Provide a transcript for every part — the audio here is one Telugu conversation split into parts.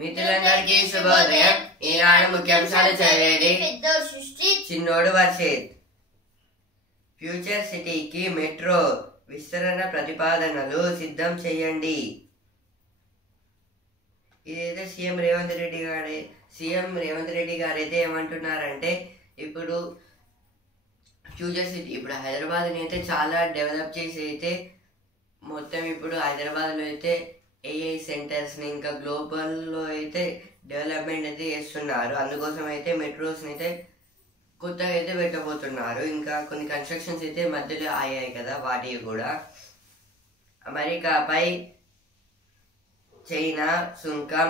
మిత్రులందరికీ శుభోదయం. ఈనాడు ముఖ్యాంశాలు చదివేది చిన్నోడు వర్షిత్. ఫ్యూచర్ సిటీకి మెట్రో విస్తరణ ప్రతిపాదనలు సిద్ధం చేయండి. ఇదైతే సీఎం రేవంత్ రెడ్డి గారైతే ఏమంటున్నారంటే, ఇప్పుడు ఫ్యూచర్ సిటీ ఇప్పుడు హైదరాబాద్ని అయితే చాలా డెవలప్ చేసి అయితే మొత్తం ఇప్పుడు హైదరాబాద్లో అయితే ఏఐ సెంటర్స్ని ఇంకా గ్లోబల్లో అయితే డెవలప్మెంట్ అయితే చేస్తున్నారు. అందుకోసం అయితే మెట్రోస్ని అయితే కొత్తగా అయితే పెట్టబోతున్నారు. ఇంకా కొన్ని కన్స్ట్రక్షన్స్ అయితే మధ్యలో అయ్యాయి కదా, వాటికి కూడా. అమెరికాపై చైనా సుంకం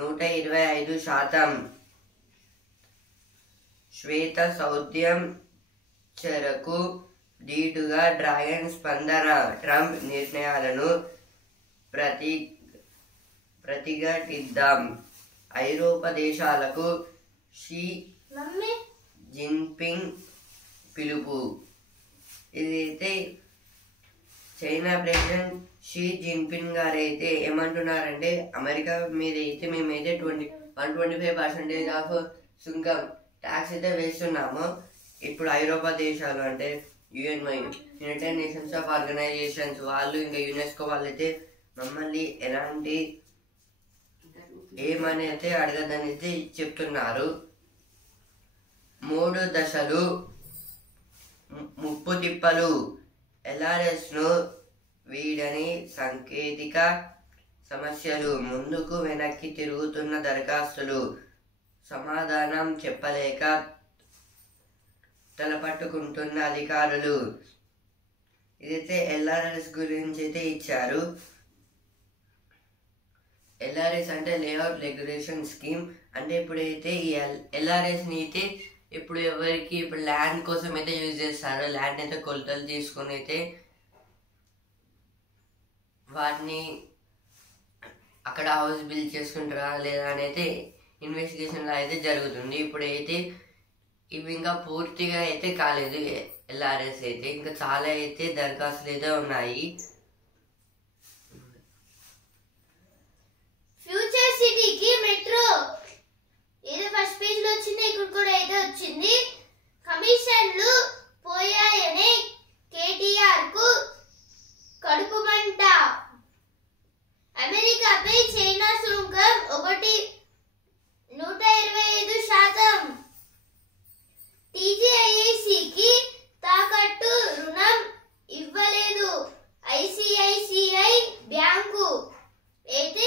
125%. శ్వేత సౌద్యం చెరకు ధీటుగా డ్రాగన్ స్పందన. ట్రంప్ నిర్ణయాలను ప్రతిఘటిద్దాం. ఐరోపా దేశాలకు షీ జిన్పింగ్ పిలుపు. ఇదైతే చైనా ప్రెసిడెంట్ షీ జిన్పింగ్ గారు అయితే ఏమంటున్నారంటే, అమెరికా మీద అయితే మేమైతే 125% ఆఫ్ సుంకం ట్యాక్స్ అయితే వేస్తున్నాము. ఇప్పుడు ఐరోపా దేశాలు అంటే యునైటెడ్ నేషన్స్ ఆఫ్ ఆర్గనైజేషన్స్ వాళ్ళు ఇంకా యునెస్కో వాళ్ళైతే మమ్మల్ని ఎలాంటి ఏమని అయితే అడగదని అయితే చెప్తున్నారు. 3 దశలు ముప్పు తిప్పలు. LRS ను వీడని సాంకేతిక సమస్యలు. ముందుకు వెనక్కి తిరుగుతున్న దరఖాస్తులు. సమాధానం చెప్పలేక తలపట్టుకుంటున్న అధికారులు. ఇదైతే LRS గురించి అయితే ఇచ్చారు. LRS అంటే లేఅవుట్ రెగ్యులేషన్ స్కీమ్. అంటే ఇప్పుడైతే ఈ LRSని అయితే ఇప్పుడు ఎవరికి ఇప్పుడు ల్యాండ్ కోసం అయితే యూజ్ చేస్తారు. ల్యాండ్ అయితే కొలతలు తీసుకుని అయితే వాటిని అక్కడ హౌస్ బిల్డ్ చేసుకుంటారా లేదా అని అయితే ఇన్వెస్టిగేషన్లో అయితే జరుగుతుంది. ఇప్పుడైతే ఇవి ఇంకా పూర్తిగా అయితే కాలేదు. LRS అయితే ఇంకా చాలా అయితే దరఖాస్తులు అయితే ఉన్నాయి. ఫ్యూచర్ సిటీకి మెట్రో ఏదో ఫస్ట్ పేజ్ లో వచ్చింది, ఇక్కడ కూడా ఏదో వచ్చింది. కమిషన్లు పోయాయనే కేటీఆర్ కు కడుపు మంట. అమెరికాపై చైనా సుంకం 125%. TGICకి తాకట్టు రుణం ఇవ్వలేదు ICICI బ్యాంకు. అయితే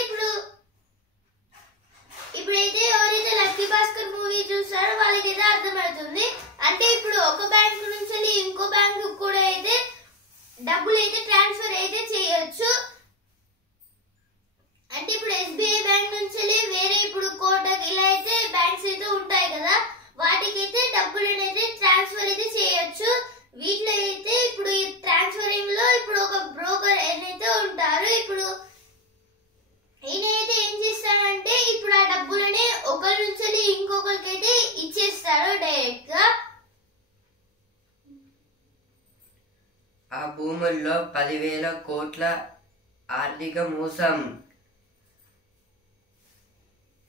ఇప్పుడైతే ఎవరైతే లక్కీ భాస్కర్ మూవీ చూస్తారో వాళ్ళకైతే అర్థమవుతుంది. అంటే ఇప్పుడు ఒక బ్యాంకు నుంచి ఇంకో బ్యాంకు కూడా అయితే డబ్బులు అయితే ట్రాన్స్ఫర్ అయితే చేయొచ్చు. అంటే ఇప్పుడు SBI బ్యాంక్ నుంచి వేరే ఇప్పుడు కోటక్ ఇలా అయితే బ్యాంక్స్ అయితే ఉంటాయి కదా, వాటికైతే డబ్బులను అయితే ట్రాన్స్ఫర్ అయితే చేయొచ్చు. వీటిలో అయితే ఇప్పుడు ఈ ట్రాన్స్ఫరింగ్ లో ఇప్పుడు ఒక బ్రోకర్ అయితే ఉంటారు. ఇప్పుడు ఈయన అయితే ఏం చేస్తాడంటే, ఇప్పుడు ఆ డబ్బులని ఒకరి నుంచి ఇంకొకరికి అయితే ఇచ్చేస్తారు డైరెక్ట్ గా. ఆ భూముల్లో 10,000 కోట్ల ఆర్థిక మోసం.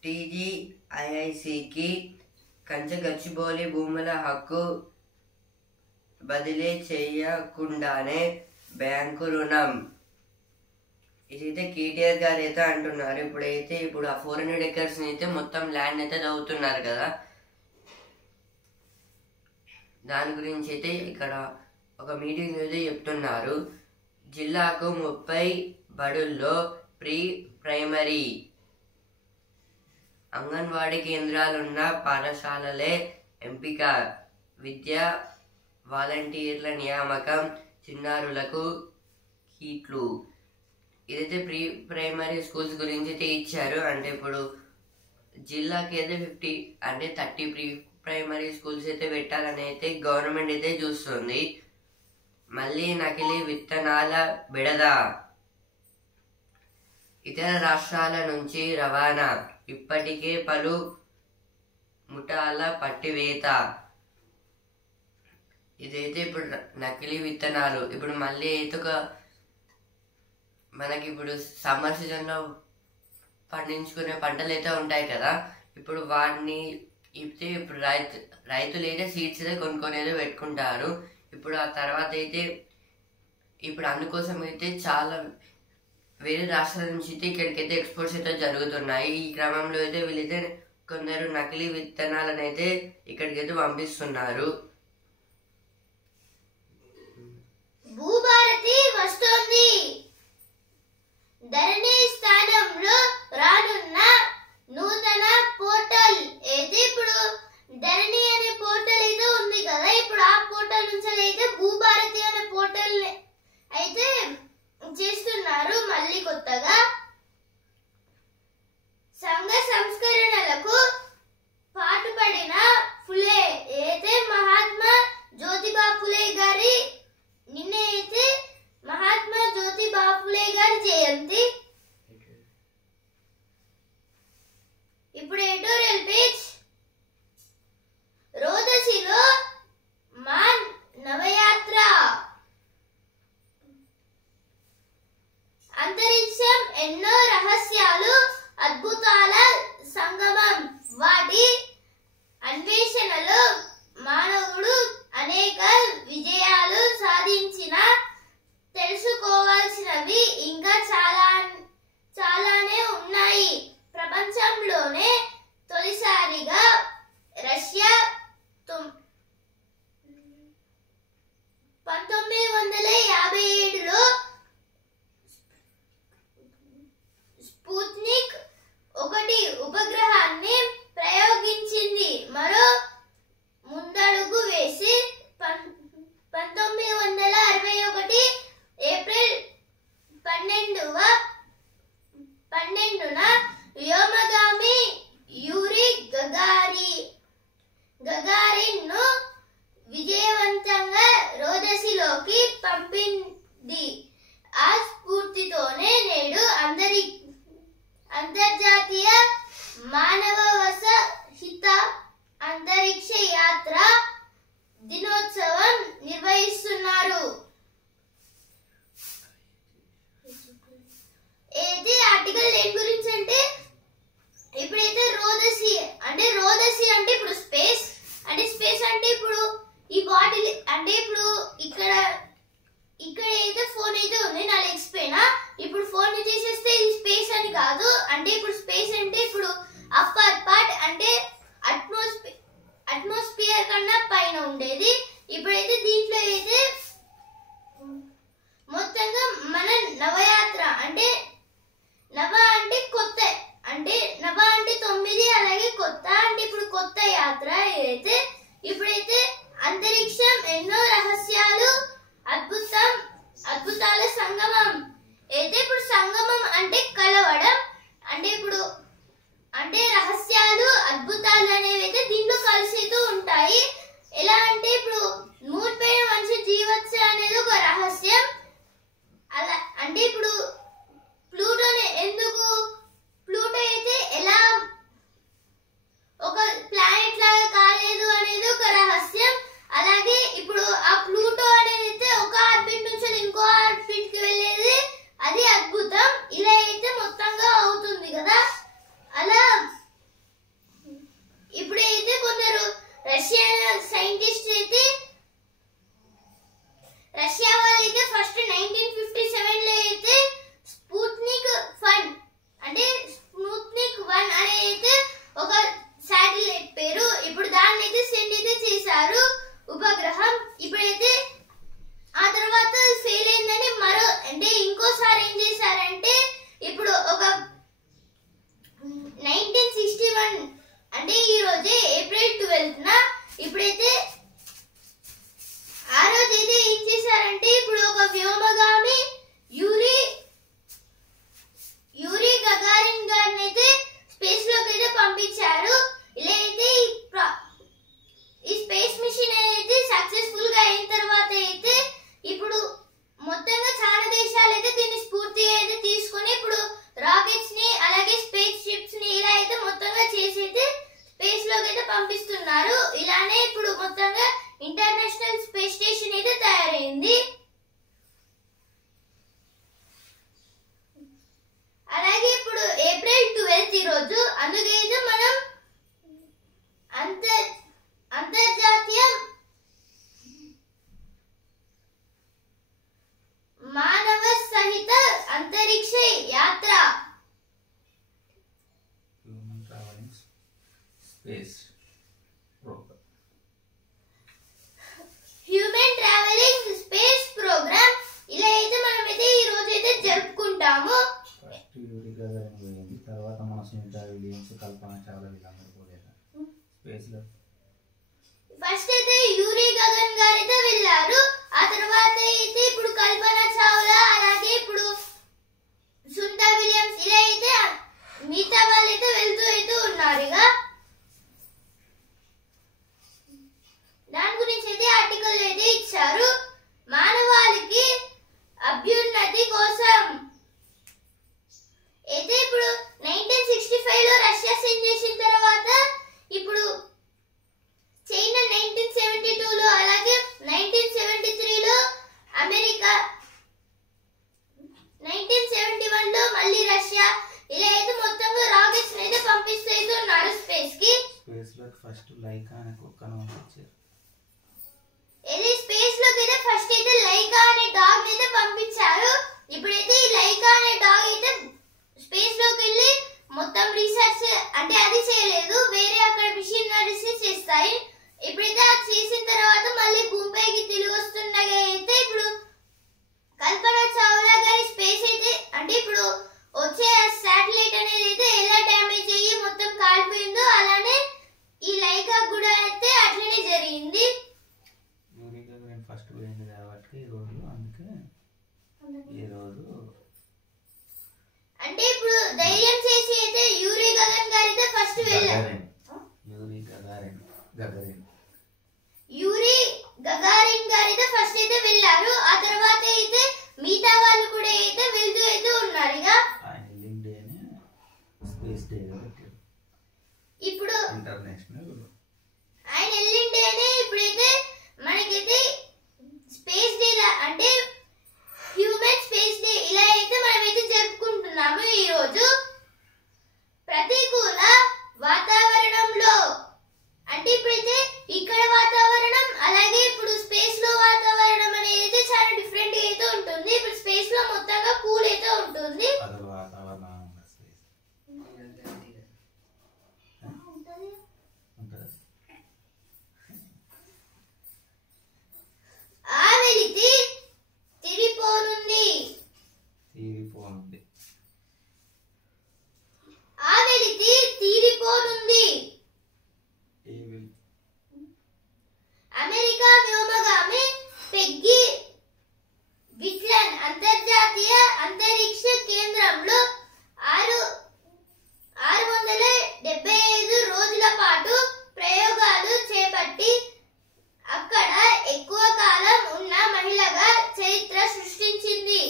TGICకి గచ్చిబౌలి భూముల హక్కు బదిలీ చేయకుండానే బ్యాంకు రుణం. ఇదైతే కేటీఆర్ గారు అయితే అంటున్నారు. ఇప్పుడు ఆ 400 acres అయితే మొత్తం ల్యాండ్ అయితే తవ్వుతున్నారు కదా, దాని గురించి అయితే ఇక్కడ ఒక మీటింగ్ అయితే చెప్తున్నారు. జిల్లాకు 30 బడుల్లో ప్రీ ప్రైమరీ అంగన్వాడీ కేంద్రాలున్న పాఠశాలలే ఎంపిక. విద్యా వాలంటీర్ల నియామకం. చిన్నారులకు కిట్లు. ఇదైతే ప్రీ ప్రైమరీ స్కూల్స్ గురించి అయితే ఇచ్చారు. అంటే ఇప్పుడు జిల్లాకి అయితే 30 ప్రీ ప్రైమరీ స్కూల్స్ అయితే పెట్టాలని అయితే గవర్నమెంట్ అయితే చూస్తుంది. మళ్ళీ నకిలీ విత్తనాల బెడద. ఇతర రాష్ట్రాల నుంచి రవాణా. ఇప్పటికే పలు ముఠాల పట్టివేత. ఇదైతే ఇప్పుడు నకిలీ విత్తనాలు. ఇప్పుడు మళ్ళీ అయితే మనకి ఇప్పుడు సమ్మర్ సీజన్లో పండించుకునే పంటలు అయితే ఉంటాయి కదా, ఇప్పుడు వాటిని ఇప్పుడు రైతులు అయితే సీడ్స్ అయితే కొనుక్కొని అయితే పెట్టుకుంటారు. ఇప్పుడు ఆ తర్వాత అయితే ఇప్పుడు అందుకోసం అయితే చాలా వేరే రాష్ట్రాల నుంచి అయితే ఇక్కడికైతే ఎక్స్పోర్ట్స్ అయితే జరుగుతున్నాయి. ఈ క్రమంలో అయితే వీళ్ళైతే కొందరు నకిలీ విత్తనాలను అయితే ఇక్కడికైతే పంపిస్తున్నారు. భూభారతి వస్తోంది. ధరణి స్థానంలో రానున్న నూతన పోర్టల్ అయితే ఇప్పుడు ధరణి అనే పోర్టల్ అయితే ఉంది కదా, ఇప్పుడు ఆ పోర్టల్ నుంచి అయితే భూభారతి అనే పోర్టల్ అయితే చేస్తున్నారు మళ్ళీ కొత్తగా. సంఘ సంస్కరణలకు పాటుపడిన ఫులే అయితే మహాత్మా జ్యోతిబా ఫులే గారి నిన్న అయితే మహాత్మా జ్యోతిబా ఫులే గారి జయంతి. ఇప్పుడు ఎడిటోరియల్ పేజ్. రోదసిలో మా నవయాత్ర. అంతరిక్షం ఎన్నో రహస్యాలు అద్భుతాల సంగమం. వాటి అన్వేషణలో మానవుడు అనేక విజయాలు సాధించిన తెలుసుకోవాల్సినవి ఇంకా చాలానే ఉన్నాయి. ప్రపంచంలోనే తొలిసారిగా రష్యా 1957లో స్పుత్నిక్ 1 ఉపగ్రహాన్ని ప్రయోగించింది. మరో ముందడుగు వేసి 1961 ఏప్రిల్ 12న వ్యోమగామి యూరి గగారిన్ ను విజయవంతంగా రోదసిలోకి పంపింది. ఆ స్ఫూర్తితోనే నేడు అంతర్జాతీయ మానవసహిత అంతరిక్ష యాత్ర దినోత్సవం నిర్వహిస్తున్నారు. ఏది ఆర్టికల్ దేని గురించి అంటే ఇప్పుడైతే రోదసి అంటే ఇప్పుడు స్పేస్ అంటే ఇప్పుడు ఈ బాటిల్ అంటే ఇప్పుడు ఇక్కడ అయితే ఫోన్ అయితే ఉంది నా లెగ్స్ పైన. ఇప్పుడు ఫోన్ ని తీసేస్తే ఇది స్పేస్ అని కాదు. అంటే ఇప్పుడు స్పేస్ అంటే ఇప్పుడు అప్పర్ పార్ట్ అంటే అట్మాస్ఫియర్ కన్నా పైన ఉండేది. ఇప్పుడైతే దీంట్లో అయితే మొత్తంగా మన నవయాత్ర అంటే నవ అంటే కొత్త, అంటే నవ అంటే 9, అలాగే కొత్త అంటే ఇప్పుడు కొత్త యాత్ర. ఇప్పుడైతే అంతరిక్షం ఎన్నో రహస్యాలు అద్భుతాల సంగమం. అయితే ఇప్పుడు సంగమం అంటే కలవడం, అంటే ఇప్పుడు అంటే రహస్యాలు అద్భుతాలు అనేవి అయితే దీంట్లో కలిసితూ ఉంటాయి. ఎలా అంటే ఇప్పుడు మూన్ పైన మనిషి జీవొచ్చు అనేది ఒక రహస్యం. అలా అంటే ఇప్పుడు ప్లూటోని ఎందుకు ప్లూటో అయితే ఎలా ఒక ప్లానెట్ లాగా కాలేదు అనేది ఒక రహస్యం. అలాగే ఇప్పుడు ఆ ప్లూటో అనేది అయితే ఒక ఆర్బిట్ నుంచి ఇంకో ఆర్బిట్ కి వెళ్ళేది, అది అద్భుతం. ఇలా అయితే మొత్తంగా అవుతుంది కదా. అలా ఇప్పుడైతే కొందరు రష్యన్ సైంటిస్ట్ అయితే రష్యా వాళ్ళైతే ఫస్ట్ 1957లో అయితే స్పుత్నిక్ 1 అనే అయితే ఒక శాటిలైట్ పేరు. ఇప్పుడు దాన్ని అయితే సెండ్ అయితే చేశారు ఉపగ్రహం. ఇప్పుడైతే ఆ తర్వాత ఫెయిల్ అయిందని అంటే ఇంకోసారి ఏం చేశారంటే ఇప్పుడు ఒక 1961 అంటే ఈ రోజే ఏప్రిల్ 12న ఇప్పుడైతే ఆ రోజు అయితే ఏం చేశారంటే ఇప్పుడు ఒక వ్యోమగామి యూరి గగారిన్ గారిని అయితే స్పేస్ లోకి అయితే పంపించారు. ఇలా అయితే ఈ స్పేస్ మిషన్ అయితే సక్సెస్ఫుల్ గా అయిన తర్వాత అయితే ఇప్పుడు మొత్తంగా చాలా దేశాలు అయితే దీన్ని స్ఫూర్తిగా అయితే తీసుకొని ఇప్పుడు రాకెట్స్ ని అలాగే స్పేస్ షిప్స్ ని ఇలా అయితే మొత్తంగా చేసి అయితే స్పేస్ లోకి అయితే పంపిస్తున్నారు. ఇలానే ఇప్పుడు మొత్తం travelling space programme. Human travelling space programme ఇలా అయితే మనమైతే ఈ రోజు అయితే జరుపుకుంటాము. ఫస్ట్ యూరి గగరిన్ పోయింది, తర్వాత మన సునీత విలియమ్స్, కల్పన చావ్లా వీళ్ళందరూ పోలేదా స్పేస్లో? ఫస్ట్ అయితే యూరి గగన్ గారు అయితే వెళ్ళారు. ఆ తర్వాత అయితే ఇప్పుడు కల్పన చావ్లా అలాగే ఇప్పుడు సునీత విలియమ్స్ ఇలా అయితే మిగతా వాళ్ళు అయితే వెళ్తూ అయితే ఉన్నారు. ఇక దాని గురించి అయితే ఆర్టికల్ అయితే ఇచ్చారు. మానవాళికి అభ్యున్నతి కోసం అయితే ఇప్పుడు 1965 లో రష్యా సెండ్ చేసిన తర్వాత ఇప్పుడు చైనా 1972 లో అలాగే 1973 లో అమెరికా 1971 లో మళ్ళీ రష్యా ఇలా అయితే మొత్తంగా రాకెట్స్ అయితే పంపిస్తూ అయితే ఉన్నారు స్పేస్ కి. స్పేస్ లో ఫస్ట్ లైకా అనే కుక్కను పంపించారు. ఇది స్పేస్ లోకి అయితే ఫస్ట్ అయితే లైకా అనే డాగ్ అయితే పంపించారు. ఇప్పుడైతే ఈ లైకా అనే డాగ్ అయితే స్పేస్ లోకి వెళ్ళి మొత్తం రీసెర్చ్ అంటే అది చేయలేదు, వేరే అక్కడ మిషనరీస్ చేస్తాయి. ఇప్పుడైతే అది చేసిన తర్వాత మళ్ళీ భూమిపైకి తిరిగి వస్తుండగా అయితే ఇప్పుడు కల్పన చావ్లా గారి స్పేస్ అయితే అంటే ఇప్పుడు వచ్చే శాటిలైట్ అనేది అయితే ఎలా డ్యామేజ్ అయ్యి మొత్తం కాలిపోయిందో అలానే ఈ లైకా కూడా అయితే అట్లనే జరిగింది. యూరి గగరిన్ ఫస్ట్ పోయింది కాబట్టి ఈ రోజు, అందుకే ఈ రోజు అంటే ఇప్పుడు ధైర్యం చేసి అయితే యూరి గగన్ గారు అయితే ఫస్ట్ వెళ్ళారు. Yuri Gagarin Gagarin Yuri Gagarin garu అయితే ఫస్ట్ అయితే వెళ్ళారు. ఆ తర్వాత అయితే మిగతా వాళ్ళు కూడా అయితే వెళ్తూ అయితే ఉన్నారు. ఇక ఆయన వెళ్ళిన డేనే స్పేస్ డే పెట్టారు, ఇప్పుడు ఇంటర్నేషనల్. ఆయన వెళ్ళింటేనే ఇప్పుడైతే మనకైతే స్పేస్ డే అంటే హ్యూమన్ స్పేస్ డే ఇలా అయితే మనమైతే జరుపుకుంటున్నాము ఈ రోజు. ప్రతికూల వాతావరణంలో అంటే ఇప్పుడైతే ఇక్కడ వాతావరణం అలాగే ఇప్పుడు స్పేస్ లో వాతావరణం అనేది అయితే చాలా డిఫరెంట్ అయితే ఉంటుంది. ఇప్పుడు స్పేస్ లో మొత్తంగా కూల్ అయితే ఉంటుంది. అసలు వాతావరణం స్పేస్ ఉంటుంది. ఆ వెలితి తిరిపోనుంది. తీరిపోనుంది. ఆ వెలితి తీరిపోనుంది. అమెరికా వ్యోమగామి పెగ్గి విట్లన్ అంతర్జాతీయ అంతరిక్ష కేంద్రంలో 675 రోజుల పాటు ప్రయోగాలు చేపట్టి అక్కడ ఎక్కువ కాలం ఉన్న మహిళగా చరిత్ర సృష్టించింది.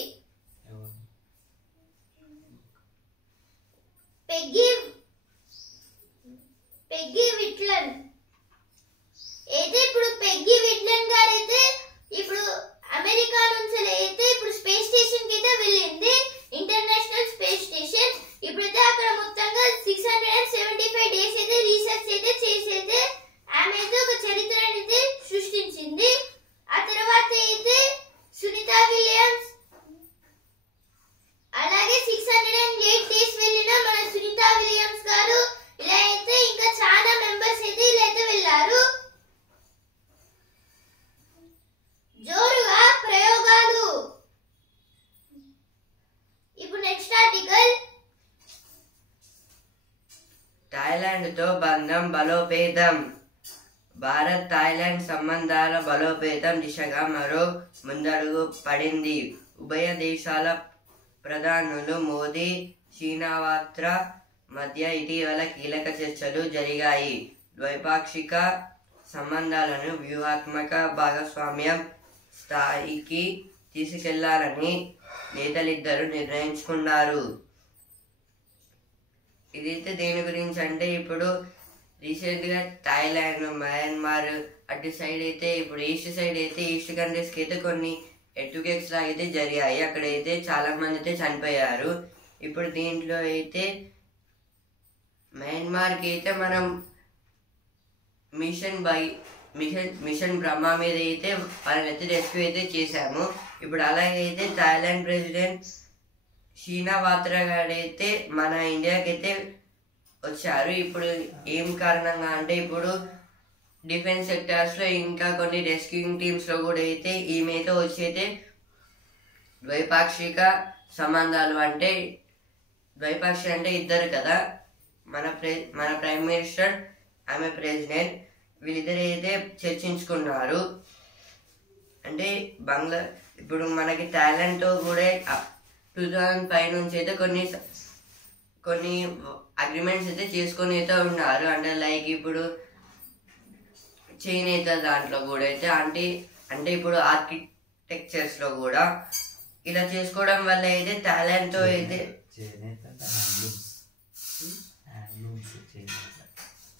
పెగ్గి విట్లన్ అయితే ఇప్పుడు పెగ్గి విట్లన్ గారు అయితే ఇప్పుడు అమెరికా నుంచి అయితే ఇప్పుడు స్పేస్ స్టేషన్ కి అయితే వెళ్ళింది, ఇంటర్నేషనల్ స్పేస్ స్టేషన్. ఇప్పుడైతే అక్కడ మొత్తంగా 675 డేస్ అయితే రీసెర్చ్ అయితే చేసి అయితే ఆమె అయితే ఒక చరిత్ర అయితే సృష్టించింది. ఆ తర్వాత అయితే సునీత విలియమ్స్ అలాగే 608 డేస్ వెళ్ళిన మన సునీత విలియమ్స్ గారు ఇలా అయితే ఇంకా చాలా మెంబర్స్ అయితే ఇలా అయితే వెళ్ళారు. జోరుగా ప్రయోగాలు. ఇప్పుడు నెక్స్ట్ ఆర్టికల్. థాయిలాండ్ తో బంధం బలోపేతం. భారత్ థాయిలాండ్ సంబంధాల బలోపేతం దిశగా మరో ముందడుగు పడింది. ఉభయ దేశాల ప్రధానులు మోదీ, షినావాత్ర మధ్య ఇటీవల కీలక చర్చలు జరిగాయి. ద్వైపాక్షిక సంబంధాలను వ్యూహాత్మక భాగస్వామ్యం స్థాయికి తీసుకెళ్లాలని నేతలిద్దరూ నిర్ణయించుకున్నారు. ఇదైతే దేని గురించి అంటే ఇప్పుడు రీసెంట్ గా థాయిలాండ్, మయన్మార్ అటు సైడ్ అయితే ఇప్పుడు ఈస్ట్ సైడ్ అయితే ఈస్ట్ కంట్రీస్ కి అయితే కొన్ని ఎర్త్క్వేక్స్ లాగా అయితే జరిగాయి. అక్కడైతే చాలా మంది అయితే చనిపోయారు. ఇప్పుడు దీంట్లో అయితే మయన్మార్ కి అయితే మనం మిషన్ బ్రహ్మ మీద అయితే వాళ్ళని అయితే రెస్క్యూ అయితే చేశాము. ఇప్పుడు అలాగే అయితే థాయిలాండ్ ప్రెసిడెంట్ షీనావాత్ర గారు అయితే మన ఇండియాకి అయితే వచ్చారు. ఇప్పుడు ఏం కారణంగా అంటే ఇప్పుడు డిఫెన్స్ సెక్టార్స్ లో ఇంకా కొన్ని రెస్క్యూయింగ్ టీమ్స్ లో కూడా అయితే ఈమెతో వచ్చైతే ద్వైపాక్షిక సంబంధాలు అంటే ద్వైపాక్షిక అంటే ఇద్దరు కదా, మన ప్రైమ్ మినిస్టర్ ఆమె ప్రెసిడెంట్ వీళ్ళిద్దరు అయితే చర్చించుకున్నారు. అంటే ఇప్పుడు మనకి థాయిలాండ్తో కూడా 2005 నుంచి అయితే కొన్ని అగ్రిమెంట్స్ అయితే చేసుకొని అయితే ఉన్నారు. అంటే లైక్ ఇప్పుడు చేనేత దాంట్లో కూడా అయితే అంటే ఇప్పుడు ఆర్కిటెక్చర్స్ లో కూడా ఇలా చేసుకోవడం వల్ల అయితే థాయిలాండ్తో అయితే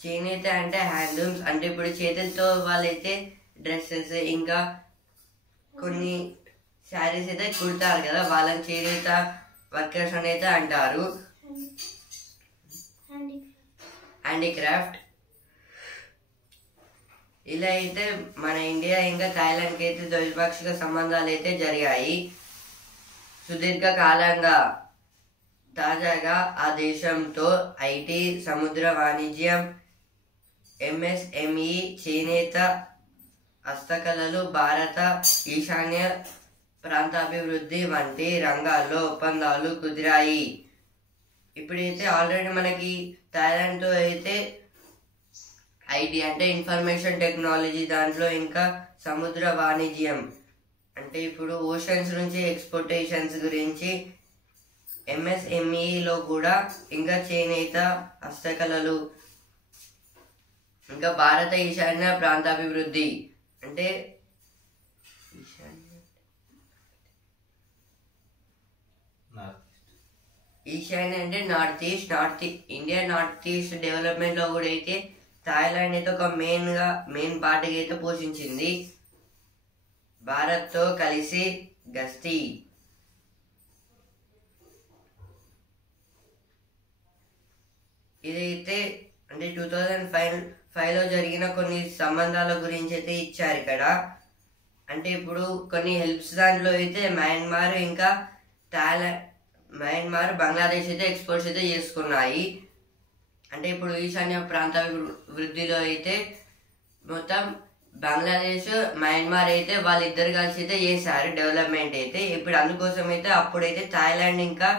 చేనేత అంటే హ్యాండ్లూమ్స్ అంటే ఇప్పుడు చేతులతో వాళ్ళైతే డ్రెస్సెస్ ఇంకా కొన్ని శారీస్ అయితే కుడతారు కదా, వాళ్ళని చేనేత వర్కర్స్ అని అయితే అంటారు, హ్యాండీక్రాఫ్ట్. ఇలా అయితే మన ఇండియా ఇంకా థాయిలాండ్కి అయితే ద్వైపాక్షిక సంబంధాలు అయితే జరిగాయి సుదీర్ఘకాలంగా. తాజాగా ఆ దేశంతో ఐటీ, సముద్ర వాణిజ్యం, ఎంఎస్ఎంఈ, చేనేత, హస్తకళలు, భారత ఈశాన్య ప్రాంతాభివృద్ధి వంటి రంగాల్లో ఒప్పందాలు కుదిరాయి. ఇప్పుడైతే ఆల్రెడీ మనకి థాయిలాండ్తో అయితే ఐటీ అంటే ఇన్ఫర్మేషన్ టెక్నాలజీ దాంట్లో ఇంకా సముద్ర వాణిజ్యం అంటే ఇప్పుడు ఓషన్స్ నుంచి ఎక్స్పోర్టేషన్స్ గురించి, ఎంఎస్ఎంఈలో కూడా ఇంకా చేనేత, హస్తకళలు, ఇంకా భారత ఈశాన్య ప్రాంతాభివృద్ధి అంటే ఈశాన్య అంటే north east, India north east development లో కూడా అయితే థాయిలాండ్ అయితే ఒక మెయిన్ పార్ట్గా అయితే పోషించింది. భారత్తో కలిసి గస్తీ ఇదైతే అంటే 2005లో జరిగిన కొన్ని సంబంధాల గురించి అయితే ఇచ్చారు ఇక్కడ. అంటే ఇప్పుడు కొన్ని హెల్ప్స్ దాంట్లో అయితే మయన్మార్ బంగ్లాదేశ్ అయితే ఎక్స్పోర్ట్స్ అయితే చేసుకున్నాయి. అంటే ఇప్పుడు ఈశాన్య ప్రాంత వృద్ధిలో అయితే మొత్తం బంగ్లాదేశ్, మయన్మార్ అయితే వాళ్ళిద్దరు కలిసి అయితే చేశారు డెవలప్మెంట్ అయితే. ఇప్పుడు అందుకోసం అయితే అప్పుడైతే థాయిలాండ్ ఇంకా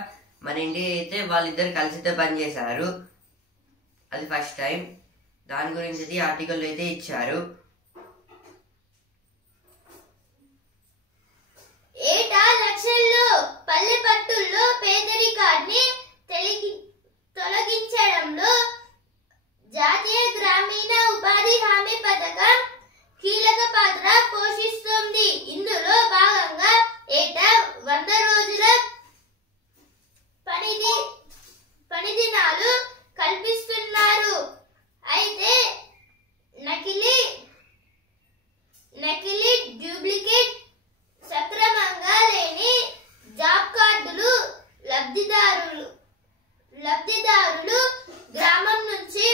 మన ఇండియా అయితే వాళ్ళిద్దరు కలిసి అయితే పనిచేశారు. అది ఫస్ట్ టైం. దాని గురించి అయితే ఆర్టికల్ అయితే ఇచ్చారు. ఏటా లక్షల్లో పల్లె పట్టుల్లో పేదరికాన్ని తొలగించడంలో జాతీయ గ్రామీణ ఉపాధి హామీ పథకం కీలక పాత్ర పోషిస్తుంది. ఇందులో భాగంగా ఏటా 100 రోజుల పని దినాలు కల్పిస్తున్నారు. అయితే నకిలీ డూప్లికేట్, సక్రమంగా లేని జాబ్ కార్డులు లబ్ధిదారులు గ్రామం నుంచి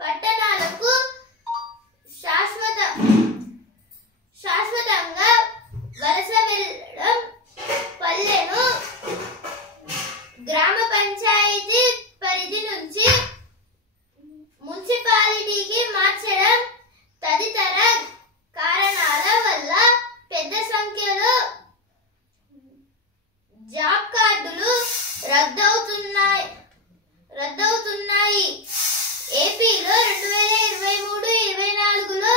పట్టణాలకు శాశ్వతంగా వలస వెళ్ళడం, పల్లెను గ్రామ పంచాయతీ పరిధి నుంచి మున్సిపాలిటీకి మార్చడం తదితర కారణాల వల్ల పెద్ద సంఖ్యలో జాబ్ కార్డులు రద్దవుతున్నాయి. ఏపీలో 2023-24లో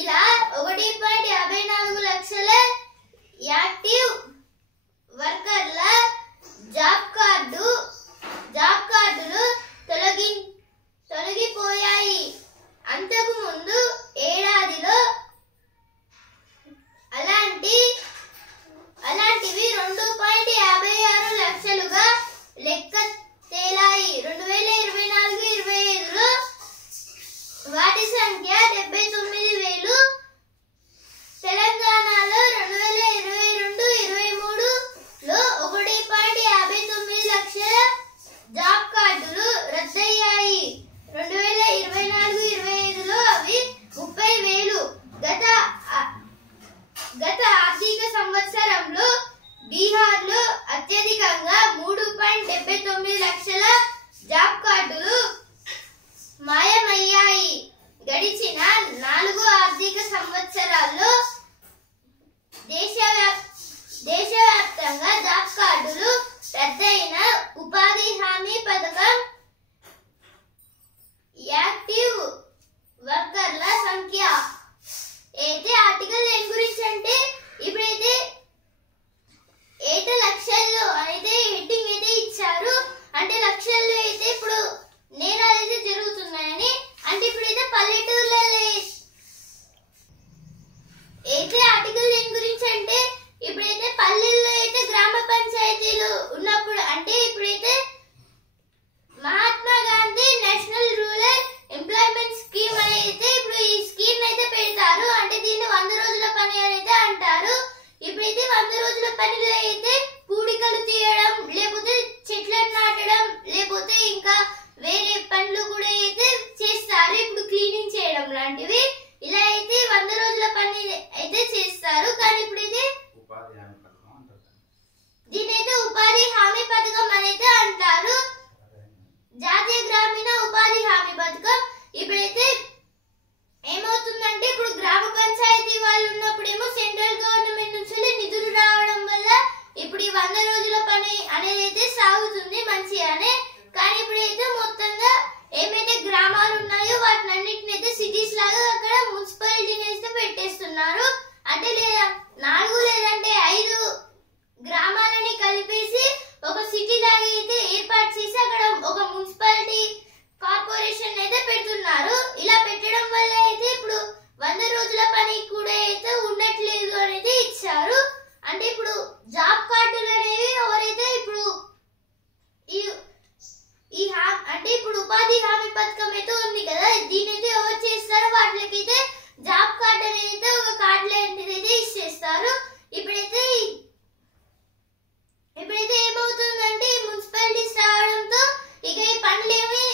ఇలా 1.54 లక్షల యాక్టివ్ వర్కర్ల జాబ్ కార్డులు తొలగిపోయాయి. అంతకు ముందు ఏడాదిలో అలాంటివి 2.56 లక్షలుగా లెక్క తేలాయి. 2024-25లో వాటి సంఖ్య 79,000. తెలంగాణలో 2022-23లో 1.59 లక్షల ఇప్పుడైతే ఏమవుతుందంటే ఇప్పుడు గ్రామ పంచాయతీ వాళ్ళు ఉన్నప్పుడేమో సెంట్రల్ గవర్నమెంట్ నుంచి నిధులు రావడం వల్ల ఇప్పుడు ఈ 100 రోజుల పని అనేది అయితే సాగుతుంది మంచిగానే. కానీ ఇప్పుడైతే మొత్తంగా ఏమైతే గ్రామాలు ఉన్నాయో వాటిని అన్నిటిని అయితే సిటీస్ లాగా అక్కడ మున్సిపాలిటీని అయితే పెట్టేస్తున్నారు. అంటే లేదా 4 లేదంటే 5 గ్రామాలని కలిపేసి ఒక సిటీ లాగా అయితే ఏర్పాటు చేసి అక్కడ ఒక మున్సిపాలిటీ కార్పొరేషన్ అయితే పెడుతున్నారు. ఇలా పెట్టడం వల్ల అయితే ఇప్పుడు 100 రోజుల పని కూడా అయితే ఉండట్లేదు అనేది ఇచ్చారు. అంటే ఇప్పుడు జాబ్ కార్డులు అనేవి ఎవరైతే ఇప్పుడు అంటే ఇప్పుడు ఉపాధి హామీ పథకం అయితే ఉంది కదా, దీని అయితే ఎవరు చేస్తారో వాటికైతే జాబ్ కార్డు అనేది అయితే ఒక కార్డు లాంటిది అయితే ఇచ్చేస్తారు. ఇప్పుడైతే ఏమవుతుందంటే మున్సిపాలిటీస్ రావడంతో ఇక ఈ పనులేమి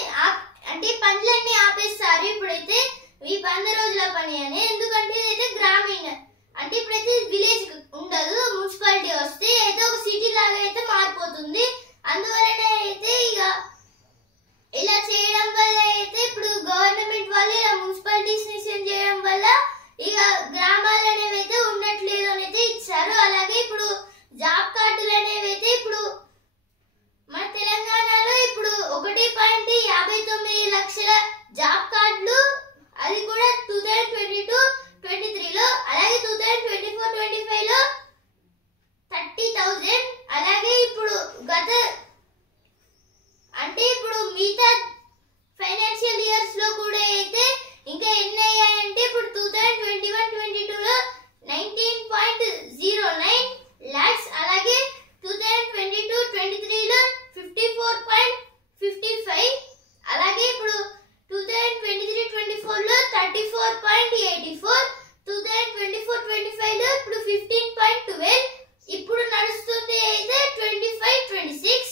అంటే పనులన్నీ ఆపేస్తారు. ఇప్పుడైతే ఈ 100 రోజుల పని అని, ఎందుకంటే ఇదైతే గ్రామీణ అంటే ఇప్పుడైతే విలేజ్ ఉండదు, మున్సిపాలిటీ వస్తే అయితే ఒక సిటీ లాగా అయితే మారిపోతుంది. అందువలన అయితే ఇక ఇలా చేయడం వల్ల అయితే ఇప్పుడు గవర్నమెంట్ వాళ్ళు ఇలా మున్సిపాలిటీస్ ని సెండ్ చేయడం వల్ల ఇక గ్రామాలు అనేవి అయితే ఉండట్లేదు అని అయితే ఇచ్చారు. అలాగే ఇప్పుడు జాబ్ కార్డులు అనేవి అయితే ఇప్పుడు మన తెలంగాణలో ఇప్పుడు 1.59 లక్షల జాబ్ కార్డులు, అది కూడా 2022-23లో, అలాగే 2024-25లో 30,000. అలాగే ఇప్పుడు అంటే ఇప్పుడు మిగతా ఫైనాన్షియల్ ఇయర్స్ లో కూడా అయితే ఇంకా ఎన్ని అయ్యాయంటే ఇప్పుడు 2021-22లో 19.09 lakhs, అలాగే 2022-23లో 54.55, అలాగే ఇప్పుడు 2023-24లో 34.84, 2024-25లో ఇప్పుడు 15.12, ఇప్పుడు నడుస్తుంది అయితే 25-26.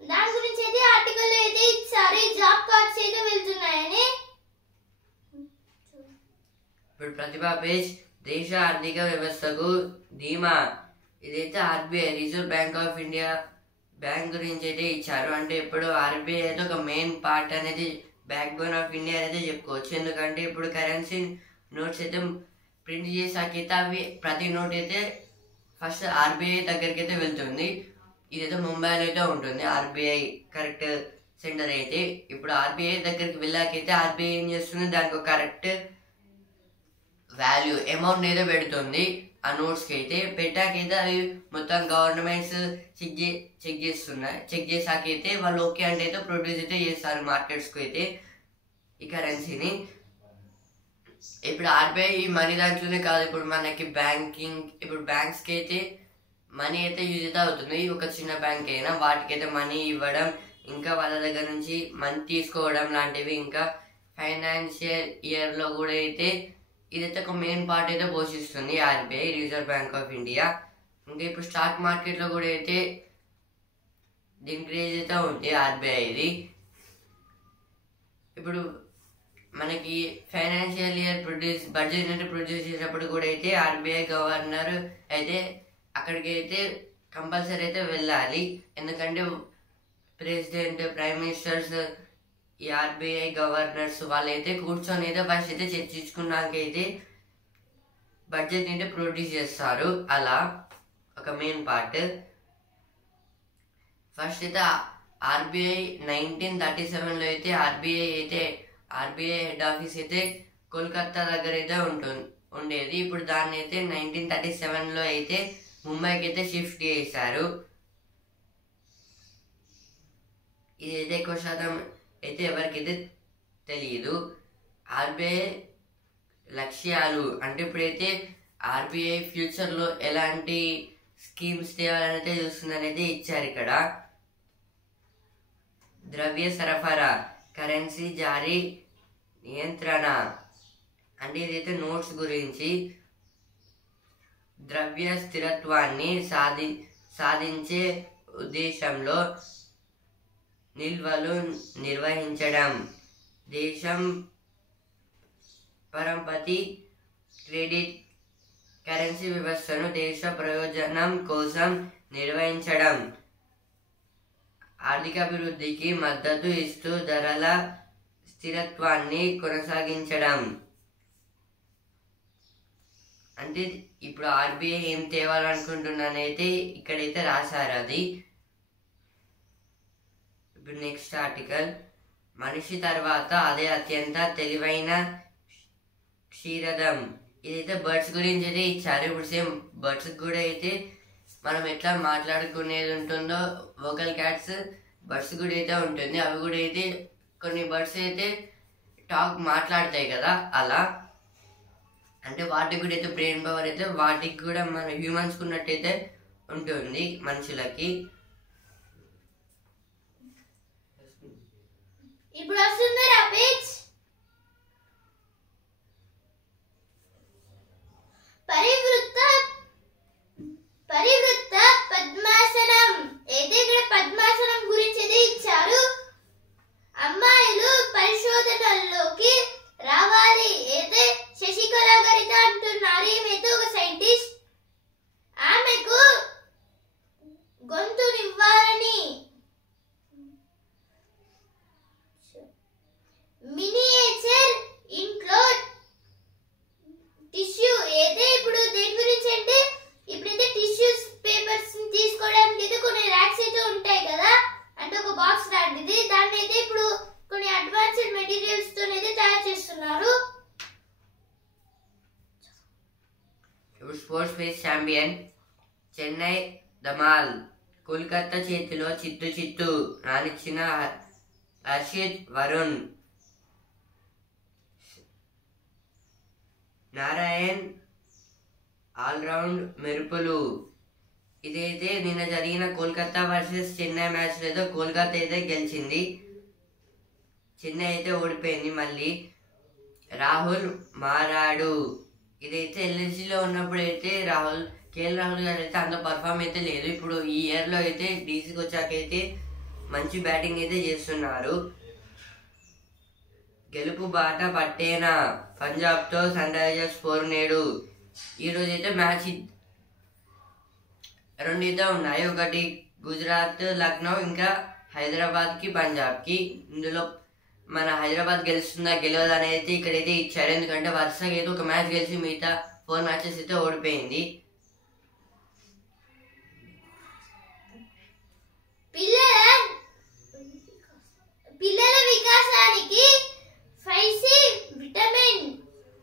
దాని గురించి అయితే ఆర్టికల్ అయితే ఇచ్చారు, జాబ్ కార్డ్స్ అయితే వెళ్తున్నాయని. ఇప్పుడు ప్రతిభా పేజ్ దేశ ఆర్థిక వ్యవస్థకు ధీమా, ఇదైతే RBI reserve bank of India bank గురించి అయితే ఇచ్చారు. అంటే ఇప్పుడు ఆర్బీఐ అయితే ఒక మెయిన్ పార్ట్ అనేది బ్యాక్ బోన్ ఆఫ్ ఇండియా అయితే చెప్పుకోవచ్చు. ఎందుకంటే ఇప్పుడు కరెన్సీ నోట్స్ అయితే ప్రింట్ చేసాకైతే అవి ప్రతి నోట్ అయితే ఫస్ట్ ఆర్బీఐ దగ్గరికి అయితే వెళ్తుంది. ఇదైతే ముంబైలో అయితే ఉంటుంది ఆర్బీఐ కరెక్ట్ సెంటర్ అయితే. ఇప్పుడు ఆర్బీఐ దగ్గరికి వెళ్ళాకైతే ఆర్బీఐ ఏం చేస్తుంది, దానికి ఒక కరెక్ట్ వాల్యూ అమౌంట్ అయితే పెడుతుంది ఆ నోట్స్కి అయితే. పెట్టాకైతే అవి మొత్తం గవర్నమెంట్స్ చెక్ చేస్తున్నాయి. చెక్ చేసాకైతే వాళ్ళు ఓకే అంటే అయితే ప్రొడ్యూస్ అయితే చేస్తారు మార్కెట్స్కి అయితే ఈ కరెన్సీని. ఇప్పుడు ఆర్బీఐ ఈ మనీ దాంట్లోనే కాదు, ఇప్పుడు మనకి బ్యాంకింగ్, ఇప్పుడు బ్యాంక్స్కి అయితే మనీ అయితే యూజ్ అయితే అవుతుంది. ఒక చిన్న బ్యాంక్ అయినా వాటికైతే మనీ ఇవ్వడం, ఇంకా వాళ్ళ దగ్గర నుంచి మనీ తీసుకోవడం లాంటివి, ఇంకా ఫైనాన్షియల్ ఇయర్లో కూడా అయితే ఇదైతే ఒక మెయిన్ పార్ట్ అయితే పోషిస్తుంది RBI reserve bank of India. ఇంకా ఇప్పుడు స్టాక్ మార్కెట్లో కూడా అయితే దీని క్రేజ్ అయితే ఉంది ఆర్బీఐది. ఇప్పుడు మనకి ఫైనాన్షియల్ ఇయర్ బడ్జెట్ అయితే ప్రొడ్యూస్ చేసేటప్పుడు కూడా అయితే ఆర్బీఐ గవర్నర్ అయితే అక్కడికి అయితే కంపల్సరీ అయితే వెళ్ళాలి. ఎందుకంటే ప్రెసిడెంట్, ప్రైమ్ మినిస్టర్స్, ఈ ఆర్బీఐ గవర్నర్స్ వాళ్ళైతే కూర్చొని అయితే ఫస్ట్ అయితే చర్చించుకున్నాకైతే బడ్జెట్ అయితే ప్రొడ్యూస్ చేస్తారు. అలా ఒక మెయిన్ పార్ట్. ఫస్ట్ అయితే ఆర్బీఐ 1937లో అయితే ఆర్బీఐ హెడ్ ఆఫీస్ అయితే కోల్కతా దగ్గర అయితే ఉండేది. ఇప్పుడు దాన్ని అయితే 1937లో అయితే ముంబైకి అయితే షిఫ్ట్ చేశారు. ఇదైతే ఎక్కువ శాతం అయితే ఎవరికైతే తెలియదు. ఆర్బీఐ లక్ష్యాలు అంటే ఇప్పుడైతే ఆర్బీఐ ఫ్యూచర్లో ఎలాంటి స్కీమ్స్ తేవాలని అయితే చూస్తుందని అయితే ఇచ్చారు ఇక్కడ. ద్రవ్య సరఫరా, కరెన్సీ జారీ నియంత్రణ, అంటే ఇదైతే నోట్స్ గురించి. ద్రవ్య స్థిరత్వాన్ని సాధించే ఉద్దేశంలో నిల్వలు నిర్వహించడం, దేశం పరంపతి క్రెడిట్ కరెన్సీ వ్యవస్థను దేశ ప్రయోజనం కోసం నిర్వహించడం, ఆర్థికాభివృద్ధికి మద్దతు ఇస్తూ ధరల స్థిరత్వాన్ని కొనసాగించడం. అంటే ఇప్పుడు ఆర్బీఐ ఏం తేవాలనుకుంటున్నానైతే ఇక్కడైతే రాశారు అది. ఇప్పుడు నెక్స్ట్ ఆర్టికల్, మనిషి తర్వాత అదే అత్యంత తెలివైన క్షీరదం. ఇదైతే బర్డ్స్ గురించి అయితే ఇచ్చారు. ఇప్పుడు సేమ్ బర్డ్స్ కూడా అయితే మనం ఎట్లా మాట్లాడుకునేది ఉంటుందో వోకల్ క్యాట్స్ బర్డ్స్ కూడా అయితే ఉంటుంది. అవి కూడా అయితే కొన్ని బర్డ్స్ అయితే మాట్లాడతాయి కదా, అలా అంటే వాటికి కూడా అయితే బ్రెయిన్ పవర్ అయితే వాటికి కూడా మన హ్యూమన్స్కి ఉన్నట్టయితే ఉంటుంది మనుషులకి. ఇప్పుడు వస్తుంది రాపిచ్. పరివృత్త పద్మాసనం. అయితే ఇక్కడ పద్మాసనం గురించి అయితే ఇచ్చారు. అమ్మాయిలు పరిశోధనల్లోకి రావాలి. అయితే శశికళ గారిత అంటున్నారు. ఈమెతో ఒక సైంటిస్ట్. ఆమెకు గొంతునివ్వాలని మినియేచర్ ఇంట్లో టిష్యూ. అయితే ఇప్పుడు దేని గురించి అంటే ఇప్పుడైతే టిష్యూస్ పేపర్స్ తీసుకోవడానికి అయితే కొన్ని ర్యాక్స్ అయితే ఉంటాయి కదా, అంటే ఒక బాక్స్ లాంటిది. దాన్ని అయితే ఇప్పుడు కొన్ని అడ్వాన్స్డ్ మెటీరియల్స్ తో అయితే తయారు చేస్తున్నారు. ఇప్పుడు స్పోర్ట్స్ పేస్ ఛాంపియన్ చెన్నై ధమాల్. కోల్కతా చేతిలో చిత్తు రానిచ్చిన హర్షిత్ వరుణ్. నారాయణ్ ఆల్రౌండ్ మెరుపులు. ఇదైతే నిన్న జరిగిన కోల్కతా వర్సెస్ చెన్నై మ్యాచ్ లో కోల్కతా అయితే గెలిచింది, చెన్నై అయితే ఓడిపోయింది. మళ్ళీ రాహుల్ మారాడు. ఇదైతే ఎల్ఎస్జీలో ఉన్నప్పుడు అయితే కేఎల్ రాహుల్ గారు అయితే అంత పర్ఫామ్ అయితే లేదు. ఇప్పుడు ఈ ఇయర్ లో అయితే డీసీకి వచ్చాక అయితే మంచి బ్యాటింగ్ అయితే చేస్తున్నారు. గెలుపు బాట పట్టేనా పంజాబ్ తో సన్ రైజర్స్ 4 నేడు. ఈ రోజు అయితే మ్యాచ్ 2 అయితే ఉన్నాయి. ఒకటి గుజరాత్ లక్నో, ఇంకా హైదరాబాద్ కి పంజాబ్ కి. ఇందులో మన హైదరాబాద్ గెలుస్తుందా గెలవదా అనేది అయితే ఇక్కడైతే ఇచ్చారు. ఎందుకంటే వరుసగా అయితే ఒక మ్యాచ్ గెలిచి మిగతా 4 మ్యాచెస్ అయితే ఓడిపోయింది. పిల్లల వికాసానికి 5C విటమిన్.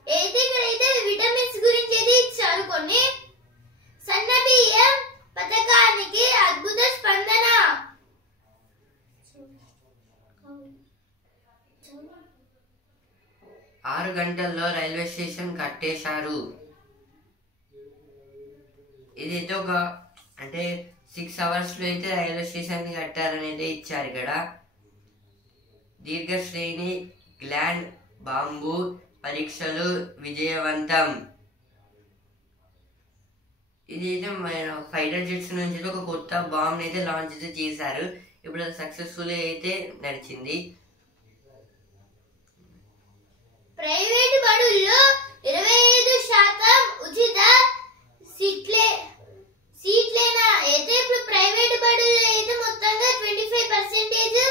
అయితే ఇక్కడైతే విటమిన్స్ గురించి అయితే ఇచ్చారు కొన్ని. సన్నబియ్యం పథకానికి అద్భుత స్పందన. 6 గంటల్లో రైల్వే స్టేషన్ కట్టేశారు. ఇదైతే ఒక అంటే 6 అవర్స్ లో అయితే రైల్వే స్టేషన్ ని కట్టారని అయితే ఇచ్చారు ఇక్కడ. దీర్ఘశ్రేణి గ్లాండ్ బాంబు పరీక్షలు విజయవంతం. ఇదైతే ఫైటర్ జెట్స్ నుంచి ఒక కొత్త బాంబ్ అయితే లాంచ్ అయితే చేశారు. ఇప్పుడు అది సక్సెస్ఫుల్ అయితే నడిచింది. ప్రైవేట్ బడుల్లో 25% ఉచిత సీట్లేనా. అయితే ఇప్పుడు ప్రైవేట్ బడుల్లో అయితే మొత్తంగా 25%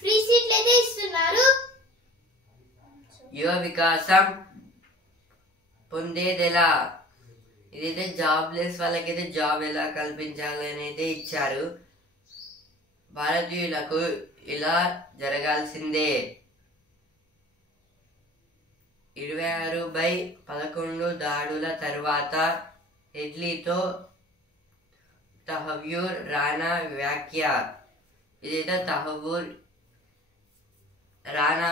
ఫ్రీ సీట్లు అయితే ఇస్తున్నారు. యువ వికాసం పొందేదెలా. ఇదైతే జాబ్లెస్ వాళ్ళకైతే జాబ్ ఎలా కల్పించాలని అయితే ఇచ్చారు. భారతీయులకు ఇలా జరగాల్సిందే. 26/11 దాడుల తర్వాత హెడ్లీతో తహవ్యూర్ రాణా వ్యాఖ్య. ఇదైతే తహవ్యూర్ రాణా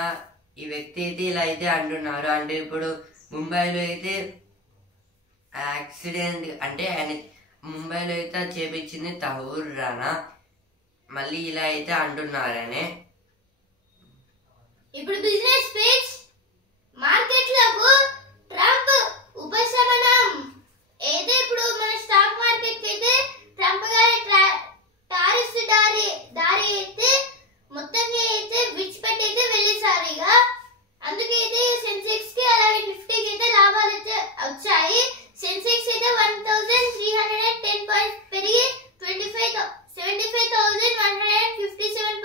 ఈ వ్యక్తి అయితే ఇలా అయితే అంటున్నారు. అంటే ఇప్పుడు ముంబైలో అయితే యాక్సిడెంట్ అంటే ఆయన ముంబైలో అయితే చేపించింది తహవ్యూర్ రాణా. మళ్ళీ ఇలా అయితే అంటున్నారనే. ఇప్పుడు బిజినెస్ పేజ్. మార్కెట్లకు ట్రంప్ ఉపశమనం. అయితే ఇప్పుడు మన స్టాక్ మార్కెట్ కి అయితే ట్రంప్ గారి టారిఫ్ దారి అయితే మొత్తంగా అయితే విడిచిపెట్టి అయితే వెళ్ళేసారు. ఇక అందుకే అయితే సెన్సెక్స్ కి అలాగే నిఫ్టీకి అయితే లాభాలు అయితే వచ్చాయి. సెన్సెక్స్ అయితే 1310 పాయింట్స్ పెరిగి 75,157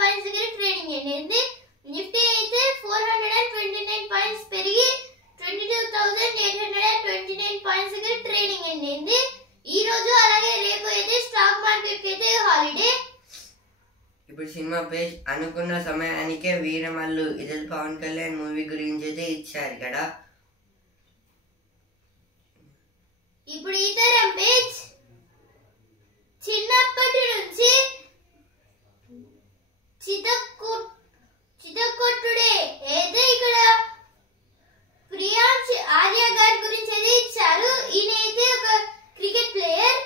ఇప్పుడు సినిమా పేజ్ అనుకున్న సమయానికే వీరమల్లు ఇదే పవన్ కళ్యాణ్ మూవీ గురించి అయితే ఇచ్చారు ఇక్కడ. ఇప్పుడు ఈ తరం పేజ్ చిన్నప్పటి నుంచి చితకొట్టుడే అయితే ఇక్కడ ప్రియాంశ్ ఆర్య గారి గురించి అయితే ఇచ్చారు. ఈయన అయితే ఒక క్రికెట్ ప్లేయర్.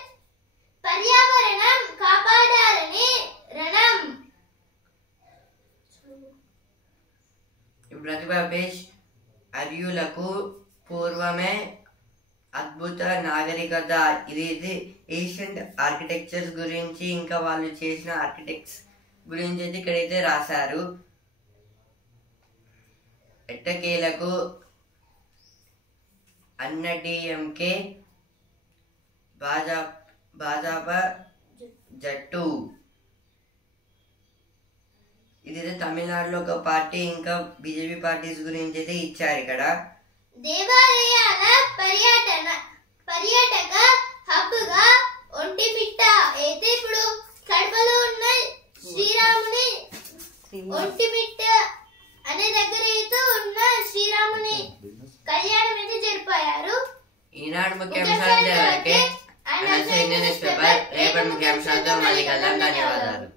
పర్యావరణం కాపాడాలని రణం. ప్రతిభ పేజ్ అర్యులకు పూర్వమే అద్భుత నాగరికత. ఇది ఏషియంట్ ఆర్కిటెక్చర్స్ గురించి ఇంకా వాళ్ళు చేసిన ఆర్కిటెక్ట్స్ గురించి అయితే ఇక్కడైతే రాశారు. ఎట్టకేలకు అన్న డిఎంకే భాజపా జట్టు. ఇదైతే తమిళనాడులో ఒక పార్టీ ఇంకా బీజేపీ పార్టీస్ గురించి అయితే ఇచ్చారు ఇక్కడ. దేవాలయాల పర్యాటక హబ్బుగా ఒంటిమిట్ట అయితే ఇప్పుడు కడపలో ఉన్న శ్రీరాముని ఒంటిమిట్ట అనే దగ్గర అయితే ఉన్న శ్రీరాముని కళ్యాణం అయితే జరిపారు. ఈనాడు ముఖ్యాంశాలు రేపటి ముఖ్యాంశాలతో మళ్ళీ కలుద్దాం. ధన్యవాదాలు.